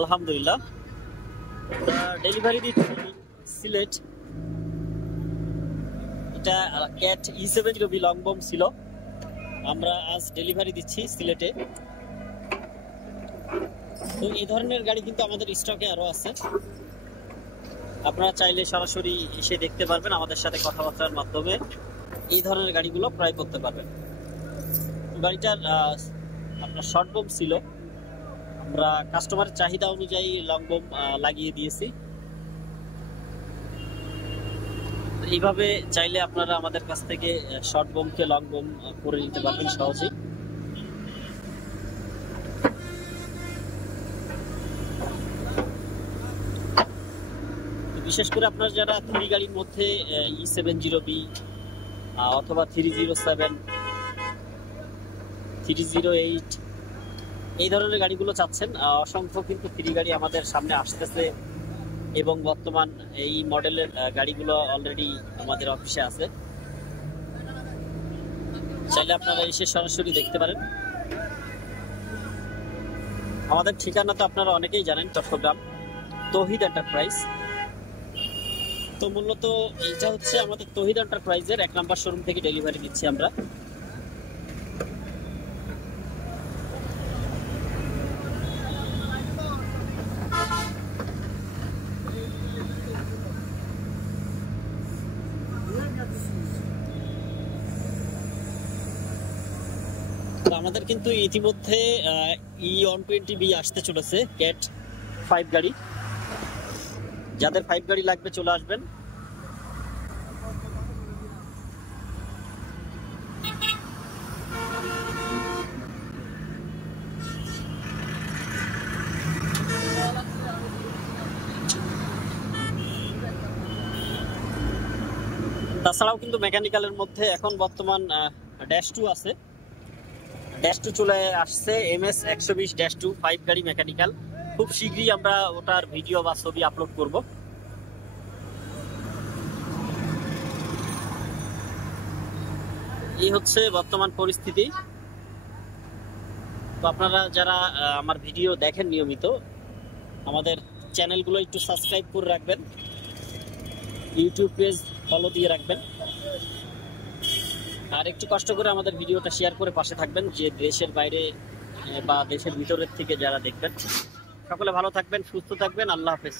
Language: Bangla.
আলহামদুলিল্লাহ, ডেলিভারি দিচ্ছি সিলেট। এটা ক্যাট E70B লং বম ছিল, আমরা আজ ডেলিভারি দিচ্ছি সিলেটে। তো এই ধরনের গাড়ি কিন্তু আমাদের স্টকে আরো আছে, আপনারা চাইলে সরাসরি এসে দেখতে পারবেন, আমাদের সাথে কথাবার্তার মাধ্যমে এই ধরনের গাড়িগুলো ক্রয় করতে পারবেন। গাড়িটার আপনার শর্ট বম ছিল, আমরা কাস্টমারের চাহিদা অনুযায়ী লং বম লাগিয়ে দিয়েছি। এইভাবে চাইলে আপনারা আমাদের কাছ থেকে শর্ট বমকে লং বম করে নিতে পারবেন সহজেই। বিশেষ করে আপনারা যারা 3 গাড়ির মধ্যে E70B অথবা 307, 308 এই ধরনের গাড়িগুলো চাচ্ছেন, অসংখ্য কিন্তু 3 গাড়ি আমাদের সামনে আসতেছে এবং বর্তমান এই মডেলের গাড়িগুলো অলরেডি আমাদের অফিসে আছে। চাইলে আপনারা এসে সরাসরি দেখতে পারেন। আমাদের ঠিকানা তো আপনারা অনেকেই জানেন, চট্টগ্রাম তৌহিদ এন্টারপ্রাইজ। তো মূলত এইটা হচ্ছে আমাদের তৌহিদ এন্টারপ্রাইজের 1 নম্বর শোরুম থেকে ডেলিভারি দিচ্ছি আমরা। আমাদের কিন্তু ইতিমধ্যে E120B আসতে চলেছে, ক্যাট 5 গাড়ি। যাদের 5 গাড়ি লাগবে চলে আসবেন। তাছাড়াও কিন্তু মেকানিক্যালের মধ্যে এখন বর্তমান -2 আছে, -2 চলে আসছে, MS 120-2 5 গাড়ি মেকানিক্যাল। খুব শীঘ্রই আমরা ওটার ভিডিও বা ছবি আপলোড করব। এই হচ্ছে বর্তমান পরিস্থিতি। তো আপনারা যারা আমার ভিডিও দেখেন নিয়মিত, আমাদের চ্যানেলগুলো একটু সাবস্ক্রাইব করে রাখবেন, ইউটিউব পেজ ফলো দিয়ে রাখবেন, আর একটু কষ্ট করে আমাদের ভিডিওটা শেয়ার করে পাশে থাকবেন, যে দেশের বাইরে বা দেশের ভিতরের থেকে যারা দেখবেন। সকলে ভালো থাকবেন, সুস্থ থাকবেন। আল্লাহ হাফেজ।